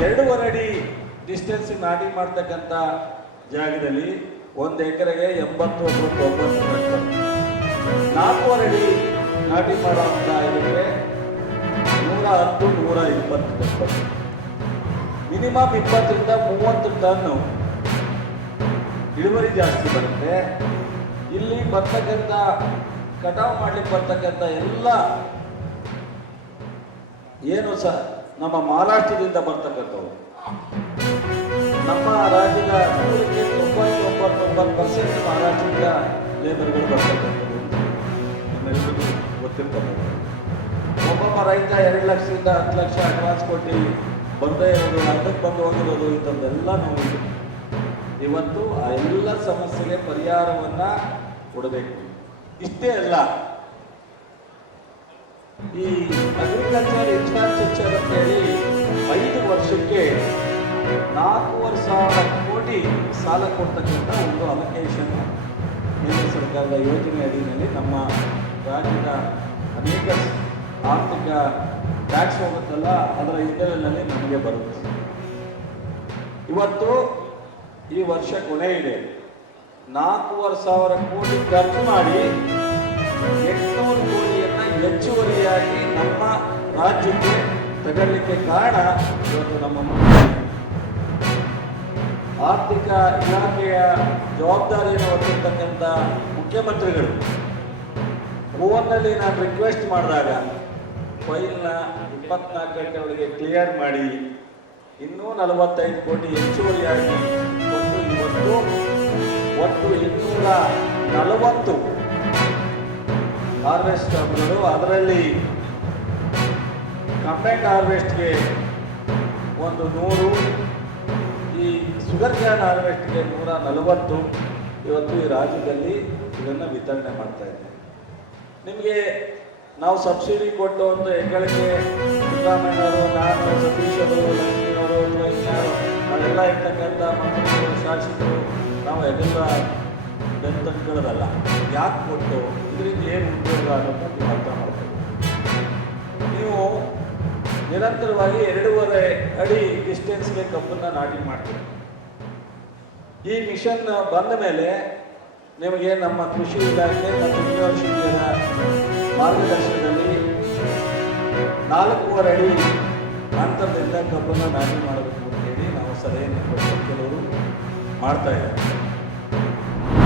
2.5 ಅಡಿ ಡಿಸ್ಟೆನ್ಸ್ ನಾಟಿ ಮಾಡ್ತಕ್ಕಂಥ ಜಾಗದಲ್ಲಿ 1 ಎಕರೆಗೆ 89 4.5 ಅಡಿ ನಾಟಿ ಮಾಡುವಂಥ ಇದಕ್ಕೆ 110 120 ಮಿನಿಮಮ್ 20 ರಿಂದ 30 ಟನ್ ಇಳುವರಿ ಜಾಸ್ತಿ ಬರುತ್ತೆ. ಇಲ್ಲಿ ಬರ್ತಕ್ಕಂಥ ಕಟಾವು ಮಾಡ್ಲಿಕ್ಕೆ ಬರ್ತಕ್ಕಂಥ ಎಲ್ಲ ಏನು ನಮ್ಮ ಮಹಾರಾಷ್ಟ್ರದಿಂದ ಬರ್ತಕ್ಕಂಥವು, ನಮ್ಮ ರಾಜ್ಯದ 99% ಮಹಾರಾಷ್ಟ್ರದಿಂದ ಲೇಬರ್ಗಳು ಬರ್ತಕ್ಕಂಥದ್ದು ನಿಮ್ಮೆಲ್ಲರಿಗೂ ಗೊತ್ತಿರ್ತದೆ. ಒಬ್ಬೊಬ್ಬ ರೈತ 2 ಲಕ್ಷದಿಂದ 10 ಲಕ್ಷ ಅಡ್ವಾನ್ಸ್ ಕೊಟ್ಟು ಬಂದೇ ಇರೋದು, ಅರ್ಧಕ್ಕೆ ಬಂದು ಹೋಗಿರೋದು, ಇಂಥದ್ದೆಲ್ಲ ನಾವು ಇವತ್ತು ಆ ಎಲ್ಲ ಸಮಸ್ಯೆಗೆ ಪರಿಹಾರವನ್ನ ಕೊಡಬೇಕು. ಇಷ್ಟೇ ಅಲ್ಲ, ಈ ಅಗ್ರಿಕಲ್ಚರ್ ಇನ್ಫ್ರಾಸ್ಟ್ರಕ್ಚರ್ ಅಂತೇಳಿ 5 ವರ್ಷಕ್ಕೆ 4,500 ಕೋಟಿ ಸಾಲ ಕೊಡ್ತಕ್ಕಂಥ ಒಂದು ಅಲೋಕೇಶನ್ ಕೇಂದ್ರ ಸರ್ಕಾರದ ಯೋಜನೆ ಅಡಿಯಲ್ಲಿ ನಮ್ಮ ರಾಜ್ಯದ ಅನೇಕ ಆರ್ಥಿಕ ಟ್ಯಾಕ್ಸ್ ಹೋಗುತ್ತಲ್ಲ, ಅದರ ಹಿನ್ನೆಲೆಯಲ್ಲಿ ನಮಗೆ ಬರುತ್ತೆ. ಇವತ್ತು ಈ ವರ್ಷ ಕೊನೆ ಇದೆ, 4,500 ಕೋಟಿ ಖರ್ಚು ಮಾಡಿ 800 ಕೋಟಿಯನ್ನ ಹೆಚ್ಚುವರಿಯಾಗಿ ನಮ್ಮ ರಾಜ್ಯಕ್ಕೆ ತಗೊಳ್ಳಿಕ್ಕೆ ಕಾರಣ ಇವತ್ತು ನಮ್ಮ ಆರ್ಥಿಕ ಇಲಾಖೆಯ ಜವಾಬ್ದಾರಿಯನ್ನು ಹೊತ್ತಿರ್ತಕ್ಕಂಥ ಮುಖ್ಯಮಂತ್ರಿಗಳು. ಫೋನ್ನಲ್ಲಿ ನಾನು ರಿಕ್ವೆಸ್ಟ್ ಮಾಡಿದಾಗ ಫೈಲ್ನ 24 ಗಂಟೆ ಒಳಗೆ ಕ್ಲಿಯರ್ ಮಾಡಿ ಇನ್ನೂ 45 ಕೋಟಿ ಹೆಚ್ಚುವರಿಯಾಗಿ ಕೊಟ್ಟು ಇವತ್ತು ಒಟ್ಟು 240 ಹಾರ್ವೆಸ್ಟರ್ಗಳು, ಅದರಲ್ಲಿ ಕಂಬೈನ್ಡ್ ಹಾರ್ವೆಸ್ಟ್ಗೆ ಒಂದು 100, ಈ ಶುಗರ್ ಕ್ಯಾನ್ ಹಾರ್ವೆಸ್ಟ್ಗೆ 140 ಇವತ್ತು ಈ ರಾಜ್ಯದಲ್ಲಿ ಇದನ್ನು ವಿತರಣೆ ಮಾಡ್ತಾ ಇದ್ದೇವೆ. ನಿಮಗೆ ನಾವು ಸಬ್ಸಿಡಿ ಕೊಟ್ಟು ಒಂದು ಹೆಗ್ಗಳಿಕೆ ಸಿದ್ದರಾಮಯ್ಯವರು, ನಾನು, ಸತೀಶರು, ಲಕ್ಷ್ಮಿಯವರು ಅಥವಾ ಇನ್ಯಾರು ನಾವೆಲ್ಲ ಇರ್ತಕ್ಕಂಥ ಮಂತ್ರಿಗಳು, ಶಾಸಕರು, ನಾವು ಎಲ್ಲ ಬೆಂತಂಗಳದಲ್ಲ. ಯಾಕೆ ಕೊಟ್ಟು ಇದರಿಂದ ಏನು ಉಪಯೋಗ ಅನ್ನೋದು ನೀವು ಅರ್ಥ ಮಾಡ್ತೀವಿ. ನೀವು ನಿರಂತರವಾಗಿ 2.5 ಅಡಿ ಡಿಸ್ಟೆನ್ಸ್ಗೆ ಕಬ್ಬನ್ನು ನಾಟಿ ಮಾಡ್ತೀವಿ. ಈ ಮಿಷನ್ ಬಂದ ಮೇಲೆ ನಿಮಗೆ ನಮ್ಮ ಕೃಷಿ ಇಲಾಖೆ ಮತ್ತು ಯೂನಿವರ್ಸಿಟಿಯ ಮಾರ್ಗದರ್ಶನದಲ್ಲಿ 4.5 ಅಡಿ ಅಂತರದಿಂದ ಕಬ್ಬನ್ನು ನಾಟಿ ಮಾಡಬೇಕು ಅಂತೇಳಿ ನಾವು ಸಲಹೆಯನ್ನು ಕೆಲವರು ಮಾಡ್ತಾ ಇದ್ದಾರೆ.